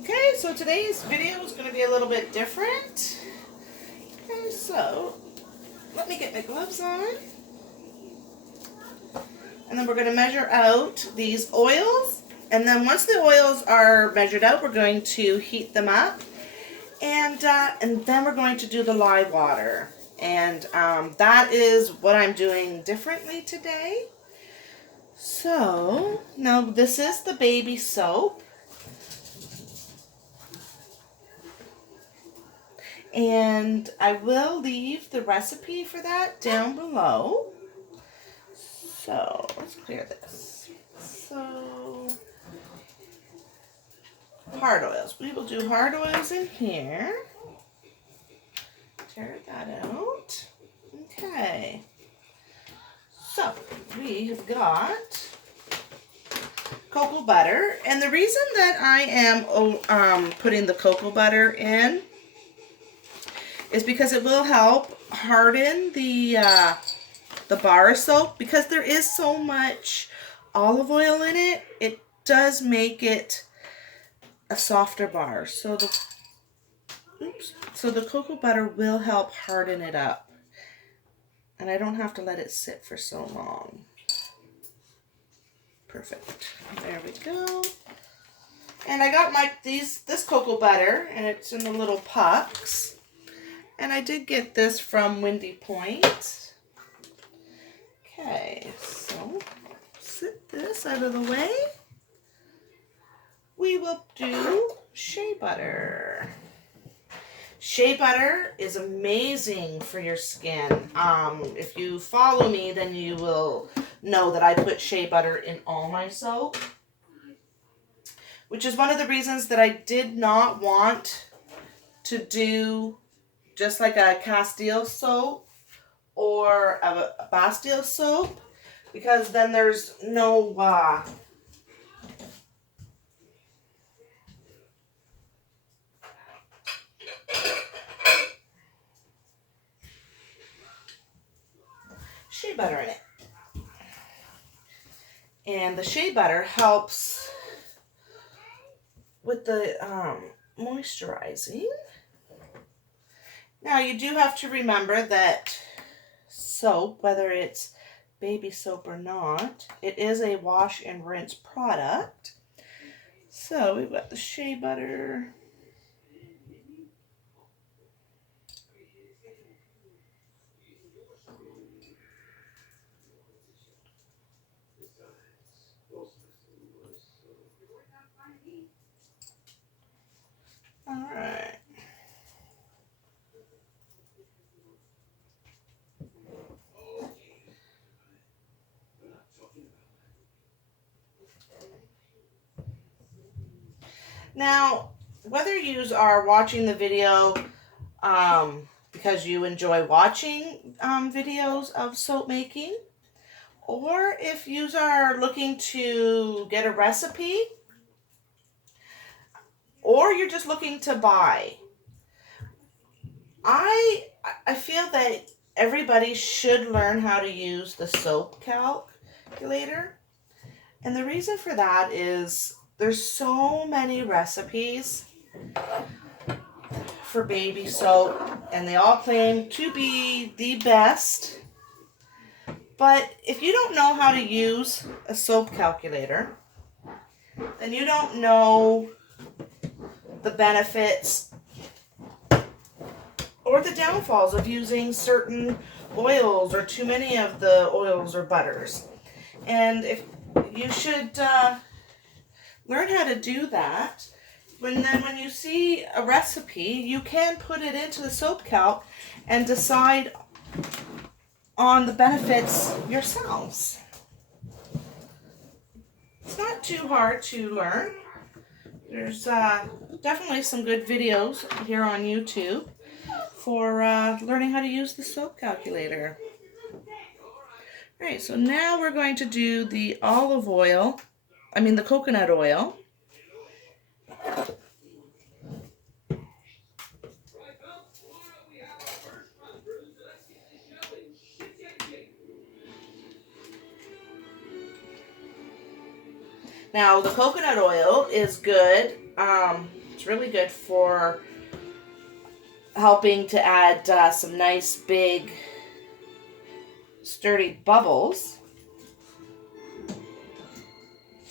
Okay, so today's video is going to be a little bit different. Okay, so let me get my gloves on. And then we're going to measure out these oils. And then once the oils are measured out, we're going to heat them up. And then we're going to do the lye water. And that is what I'm doing differently today. So, now this is the baby soap. And I will leave the recipe for that down below. So, let's clear this. So, hard oils. We will do hard oils in here. Tear that out. Okay. So, we have got cocoa butter. And the reason that I am putting the cocoa butter in is because it will help harden the bar soap. Because there is so much olive oil in it, it does make it a softer bar. So the cocoa butter will help harden it up. And I don't have to let it sit for so long. Perfect. There we go. And I got this cocoa butter, and it's in the little pucks. And I did get this from Windy Point. Okay, so set this out of the way. We will do shea butter. Shea butter is amazing for your skin. If you follow me, then you will know that I put shea butter in all my soap. Which is one of the reasons that I did not want to do just like a Castile soap or a Bastille soap, because then there's no shea butter in it. And the shea butter helps with the moisturizing. Now, you do have to remember that soap, whether it's baby soap or not, it is a wash and rinse product. So, we've got the shea butter. All right. Now, whether you are watching the video because you enjoy watching videos of soap making, or if you are looking to get a recipe, or you're just looking to buy, I feel that everybody should learn how to use the soap calculator. And the reason for that is there's so many recipes for baby soap, and they all claim to be the best. But if you don't know how to use a soap calculator, then you don't know the benefits or the downfalls of using certain oils or too many of the oils or butters. And if you should learn how to do that, when you see a recipe, you can put it into the soap calc and decide on the benefits yourselves. It's not too hard to learn. There's definitely some good videos here on YouTube for learning how to use the soap calculator. Alright, so now we're going to do the the coconut oil. Now, the coconut oil is good It's really good for helping to add some nice big sturdy bubbles.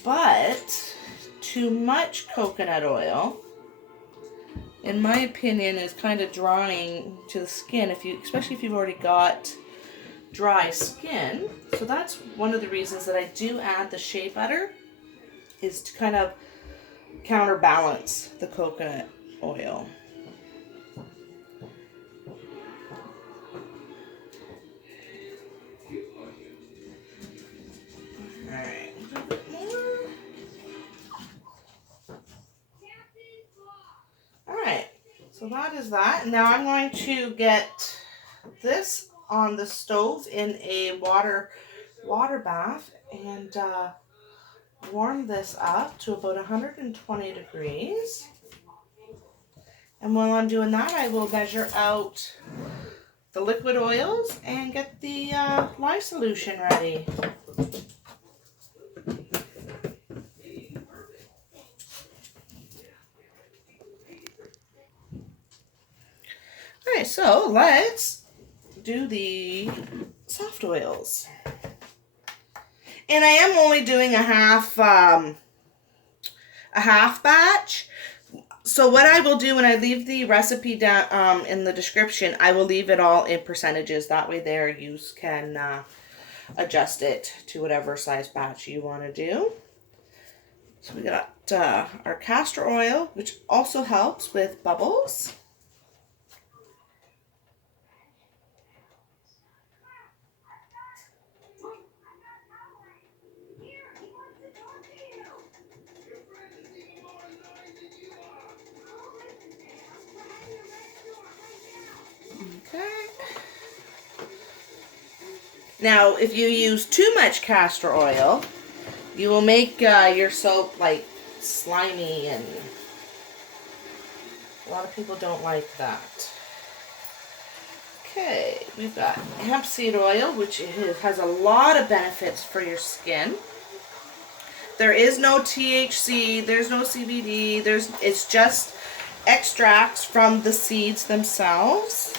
But too much coconut oil, in my opinion, is kind of drying to the skin, especially if you've already got dry skin. So that's one of the reasons that I do add the shea butter, is to kind of counterbalance the coconut oil. Alright, a little bit more. Alright, so that is that. Now I'm going to get this on the stove in a water bath and warm this up to about 120 degrees. And while I'm doing that, I will measure out the liquid oils and get the lye solution ready. Alright, so let's do the soft oils. And I am only doing a half batch. So what I will do when I leave the recipe down in the description, I will leave it all in percentages. That way there you can adjust it to whatever size batch you want to do. So we got our castor oil, which also helps with bubbles. Okay. Now, if you use too much castor oil, you will make your soap like slimy, and a lot of people don't like that. Okay, we've got hempseed oil, which has a lot of benefits for your skin. There is no THC, there's no CBD, it's just extracts from the seeds themselves.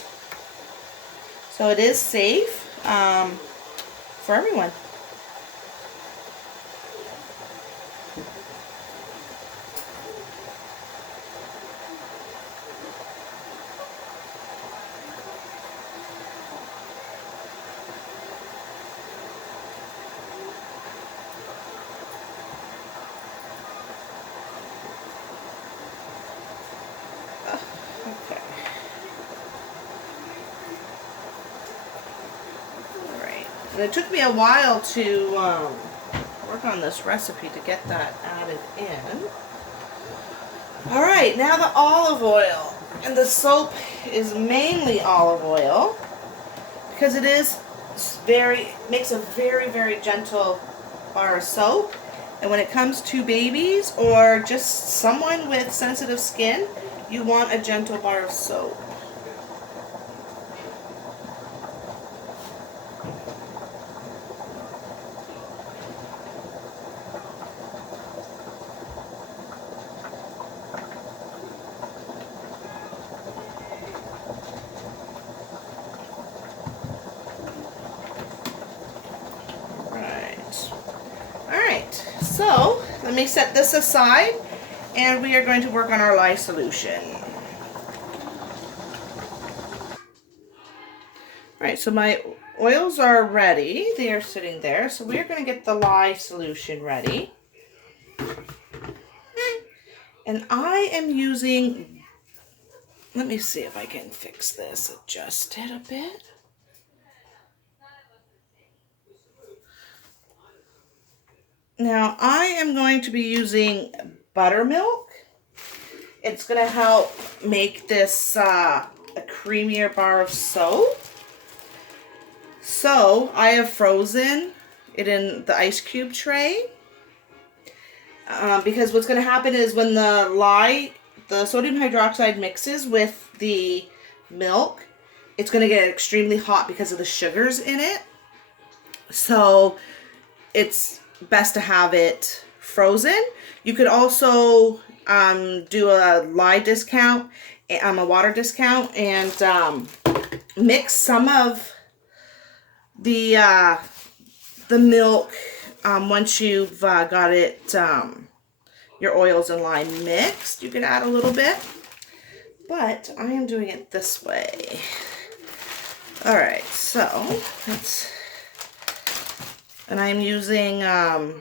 So it is safe for everyone. And it took me a while to work on this recipe to get that added in. Alright, now the olive oil. And the soap is mainly olive oil because it makes a very, very gentle bar of soap. And when it comes to babies or just someone with sensitive skin, you want a gentle bar of soap. So let me set this aside and we are going to work on our lye solution. Alright, so my oils are ready. They are sitting there. So we are going to get the lye solution ready. And I am using, let me see if I can fix this, adjust it a bit. Now, I am going to be using buttermilk. It's going to help make this a creamier bar of soap. So, I have frozen it in the ice cube tray. Because what's going to happen is when the sodium hydroxide mixes with the milk, it's going to get extremely hot because of the sugars in it. So, it's best to have it frozen. You could also do a lye discount, a water discount, and mix some of the milk once you've got it, your oils and lye mixed. You can add a little bit, but I am doing it this way. All right, so and I'm using a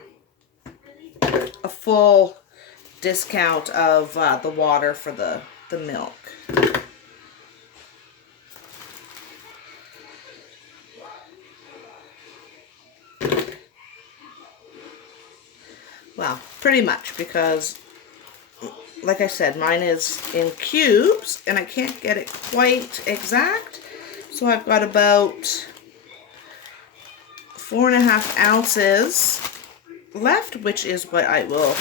full discount of the water for the milk. Well, pretty much, because like I said, mine is in cubes and I can't get it quite exact. So I've got about 4.5 ounces left, which is what I will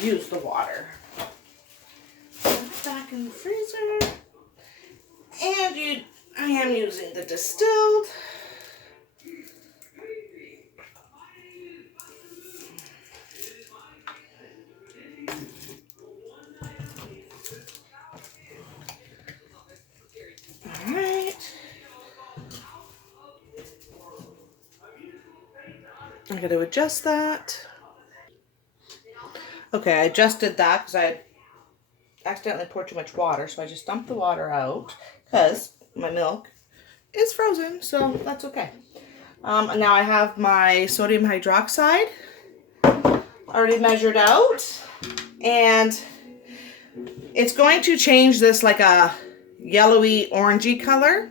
use the water. Back in the freezer. And I am using the distilled. Alright. I'm going to adjust that. Okay, I adjusted that because I accidentally poured too much water, so I just dumped the water out because my milk is frozen, so that's okay. Now I have my sodium hydroxide already measured out, and it's going to change this like a yellowy orangey color,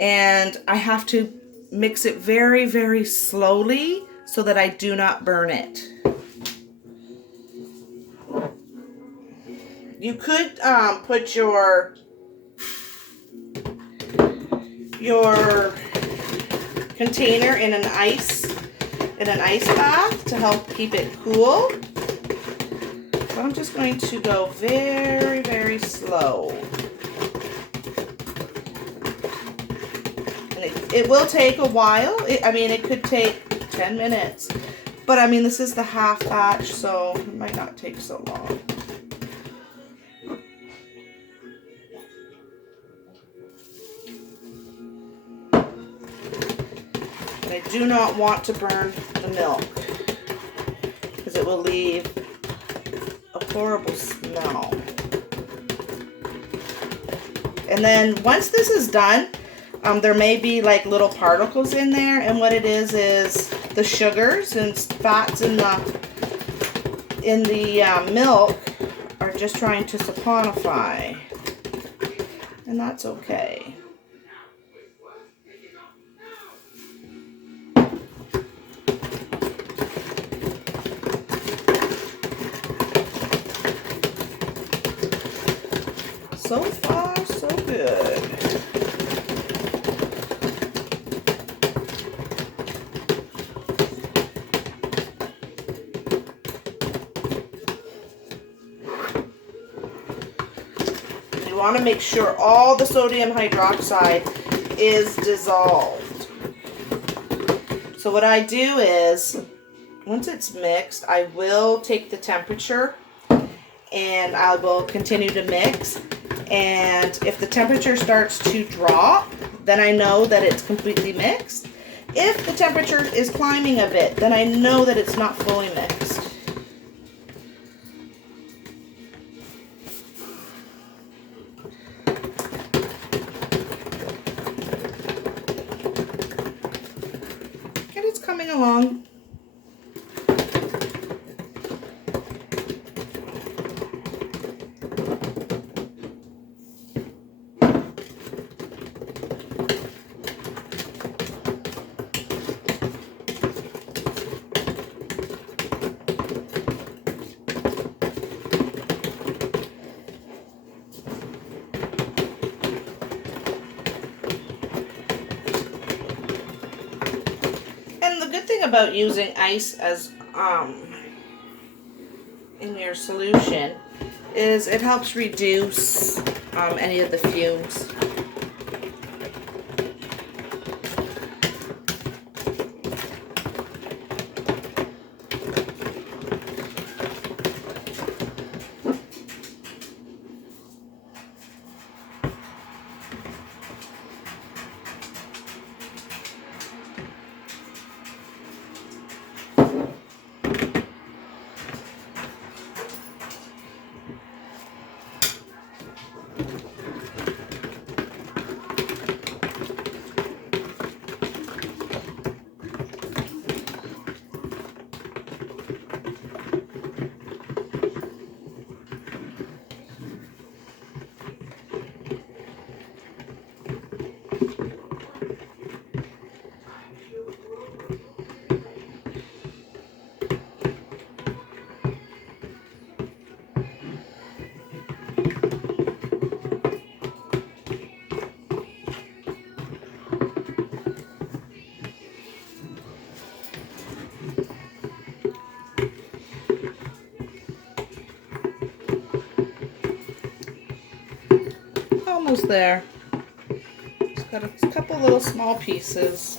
and I have to mix it very, very slowly so that I do not burn it. You could put your container in an ice bath to help keep it cool. But I'm just going to go very, very slow. And it will take a while. I mean, it could take 10 minutes. But I mean, this is the half batch, so it might not take so long. I do not want to burn the milk because it will leave a horrible smell. And then once this is done, there may be like little particles in there, and what it is the sugars and fats in the milk are just trying to saponify, and that's okay. So far, so good. You want to make sure all the sodium hydroxide is dissolved. So what I do is, once it's mixed, I will take the temperature and I will continue to mix. And if the temperature starts to drop, then I know that it's completely mixed. If the temperature is climbing a bit, then I know that it's not fully mixed. And it's coming along. About using ice as in your solution is it helps reduce any of the fumes. Almost there. Just got a couple little small pieces.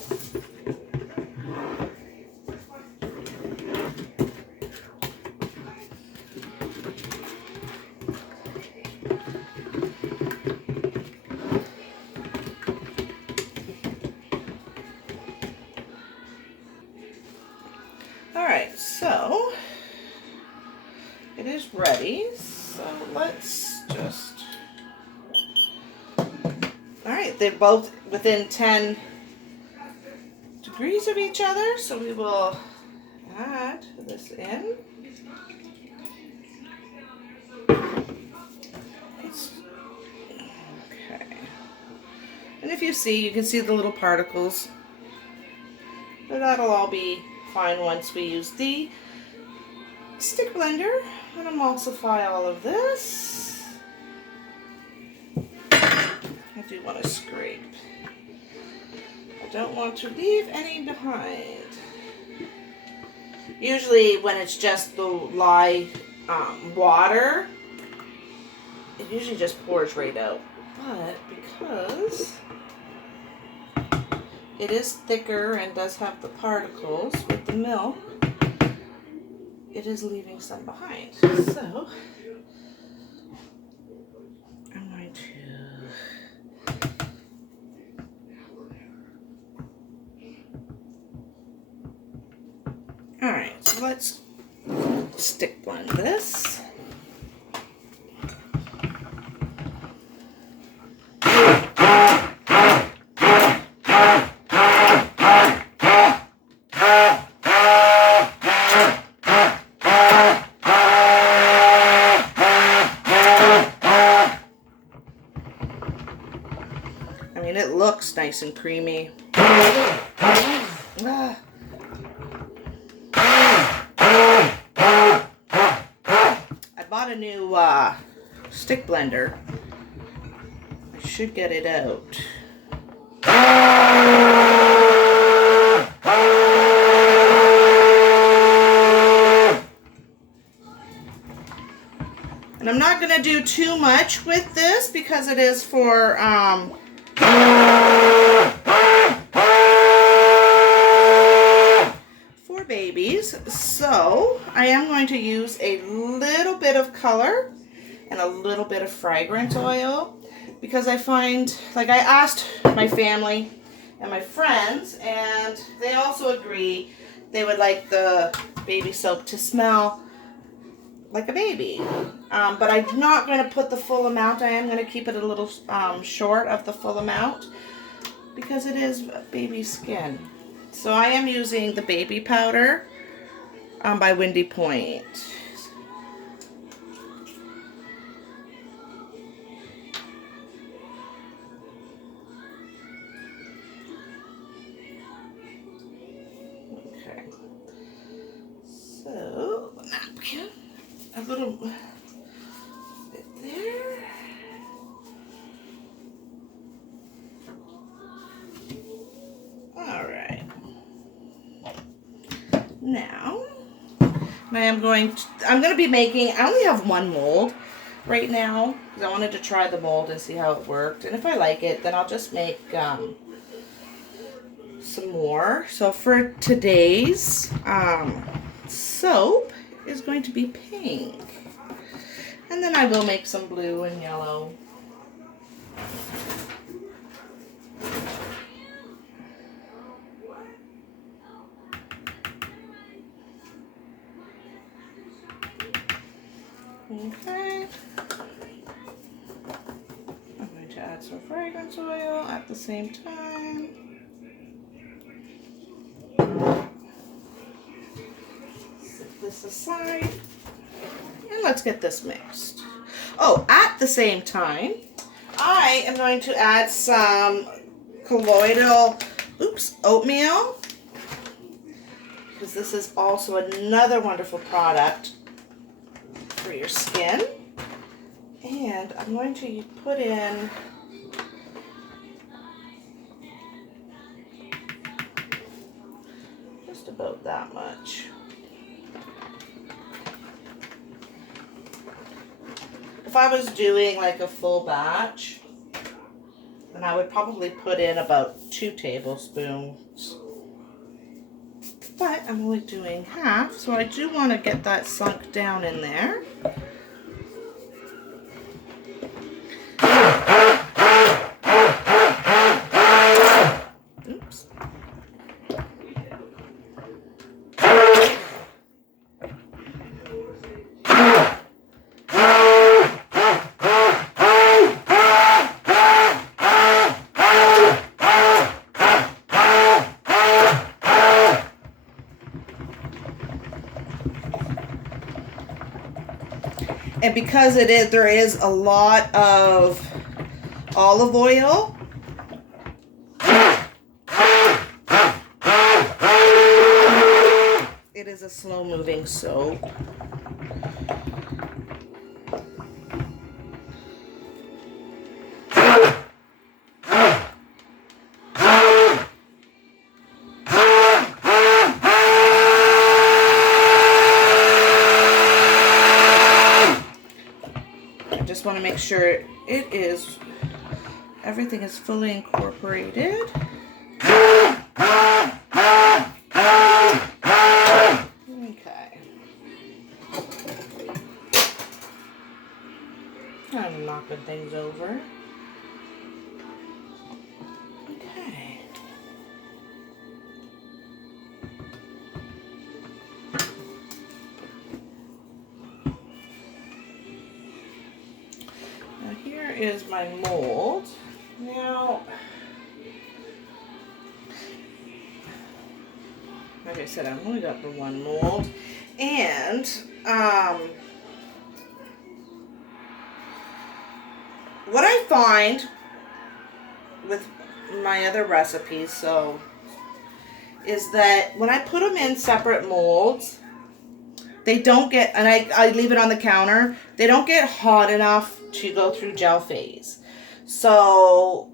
Alright, so it is ready. So let's just... Alright, they're both within 10 degrees of each other, so we will add this in. Okay. And if you see, you can see the little particles. But that'll all be fine once we use the stick blender. I'm going to emulsify all of this. I do want to scrape. I don't want to leave any behind. Usually when it's just the lye water, it usually just pours right out. But because it is thicker and does have the particles with the milk, it is leaving some behind. So I'm going to Alright, so let's stick blend this. I mean, it looks nice and creamy. Ah. A new stick blender. I should get it out. And I'm not going to do too much with this because it is for babies. So I am going to use a little bit of color and a little bit of fragrance oil because I find, like, I asked my family and my friends and they also agree they would like the baby soap to smell like a baby. But I'm not going to put the full amount. I am going to keep it a little short of the full amount because it is baby skin. So I am using the baby powder by Windy Point. Okay. So, napkin, a little bit there. All right. Now, I'm going to be making, I only have one mold right now because I wanted to try the mold and see how it worked. And if I like it, then I'll just make some more. So for today's soap is going to be pink. And then I will make some blue and yellow. Okay. add some fragrance oil at the same time. Set this aside. And let's get this mixed. Oh, at the same time, I am going to add some colloidal, oatmeal. Because this is also another wonderful product for your skin. And I'm going to put in just about that much. If I was doing like a full batch, then I would probably put in about 2 tablespoons. But I'm only doing half, so I do want to get that sunk down in there. Oops. And because there is a lot of olive oil, it is a slow-moving soap. Want to make sure everything is fully incorporated. Okay. I'm knocking things over. Okay. Here is my mold. Now, like I said, I've only got the one mold. And what I find with my other recipes, is that when I put them in separate molds, they don't get, and I leave it on the counter, they don't get hot enough to go through gel phase. So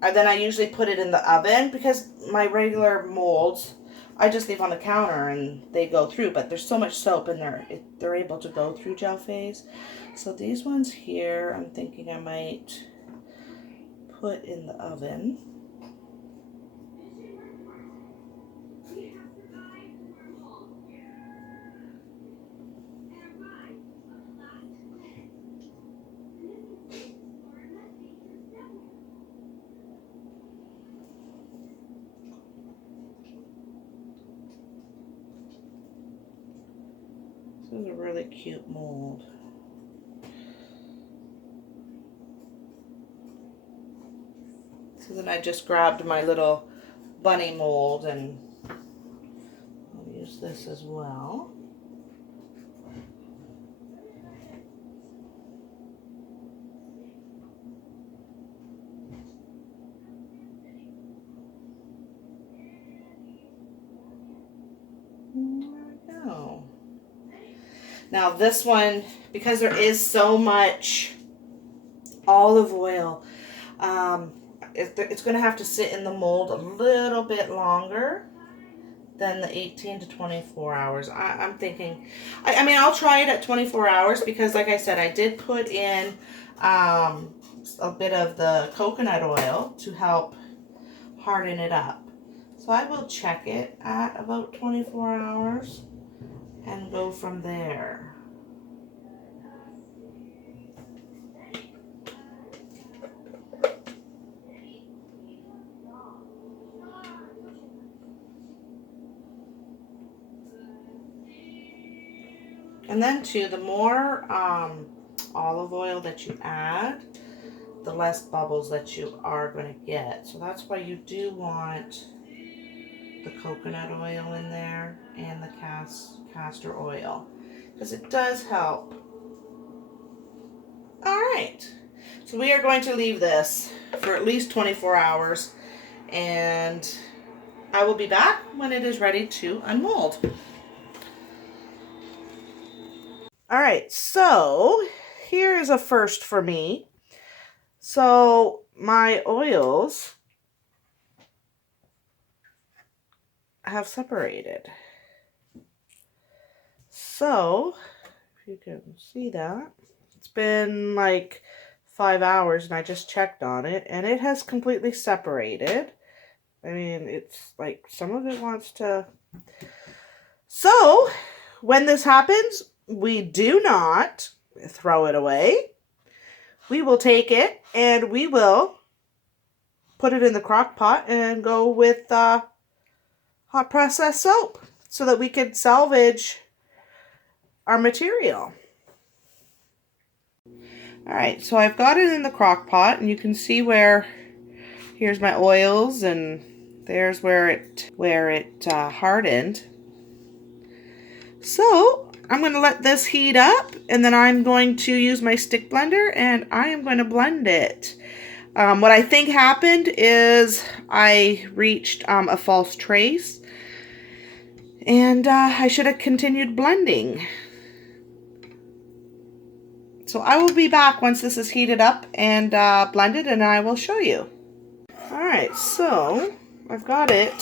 then I usually put it in the oven, because my regular molds I just leave on the counter and they go through, but there's so much soap in there, they're able to go through gel phase. So these ones here, I'm thinking I might put in the oven. This is a really cute mold. So then I just grabbed my little bunny mold and I'll use this as well. There we go. Now this one, because there is so much olive oil, it's going to have to sit in the mold a little bit longer than the 18 to 24 hours. I'm thinking, I mean, I'll try it at 24 hours because, like I said, I did put in a bit of the coconut oil to help harden it up. So I will check it at about 24 hours and go from there. And then too, the more olive oil that you add, the less bubbles that you are going to get. So that's why you do want the coconut oil in there and the castor oil, because it does help. All right, so we are going to leave this for at least 24 hours, and I will be back when it is ready to unmold. All right, so here is a first for me. So my oils have separated. So if you can see that, it's been like 5 hours and I just checked on it and it has completely separated. I mean, it's like some of it wants to. So when this happens, we do not throw it away. We will take it and we will put it in the crock pot and go with hot process soap so that we can salvage our material. All right, so I've got it in the crock pot and you can see where, here's my oils and there's where it hardened. So I'm going to let this heat up and then I'm going to use my stick blender and I am going to blend it. What I think happened is I reached a false trace and I should have continued blending. So I will be back once this is heated up and blended and I will show you. Alright, so I've got it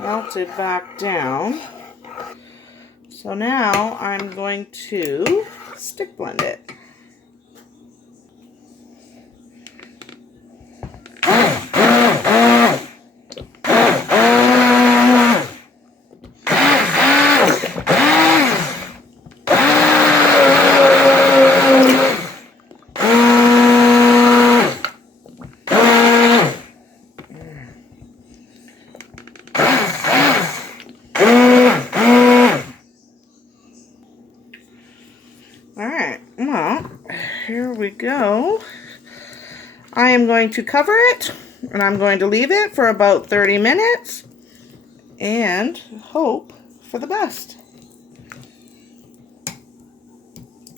melted back down. So now I'm going to stick blend it. Alright, well, here we go. I am going to cover it and I'm going to leave it for about 30 minutes and hope for the best.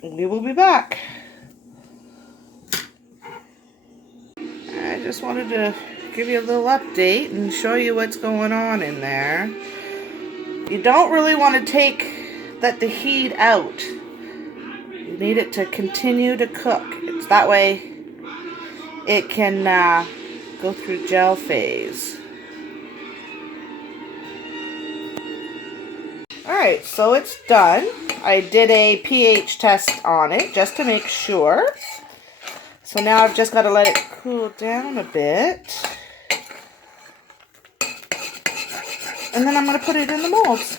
We will be back. I just wanted to give you a little update and show you what's going on in there. You don't really want to take the heat out. You need it to continue to cook. It's that way it can go through gel phase. Alright, so it's done. I did a pH test on it just to make sure. So now I've just got to let it cool down a bit. And then I'm going to put it in the molds.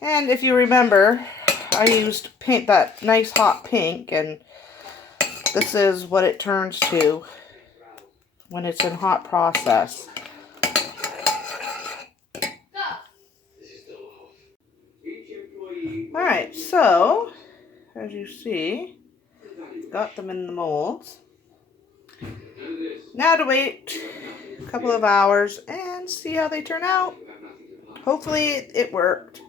And if you remember, I used paint, that nice hot pink, and this is what it turns to when it's in hot process. Alright, so as you see, got them in the molds. Now to wait a couple of hours and see how they turn out. Hopefully it worked.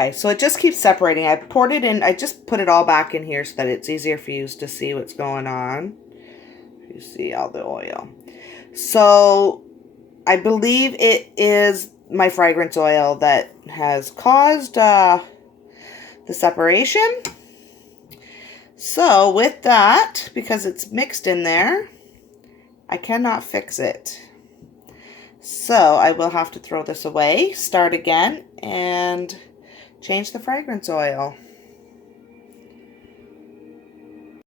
Okay, so it just keeps separating. I poured it in, I just put it all back in here so that it's easier for you to see what's going on. You see all the oil. So I believe it is my fragrance oil that has caused the separation. So with that, because it's mixed in there, I cannot fix it. So I will have to throw this away, start again, and change the fragrance oil.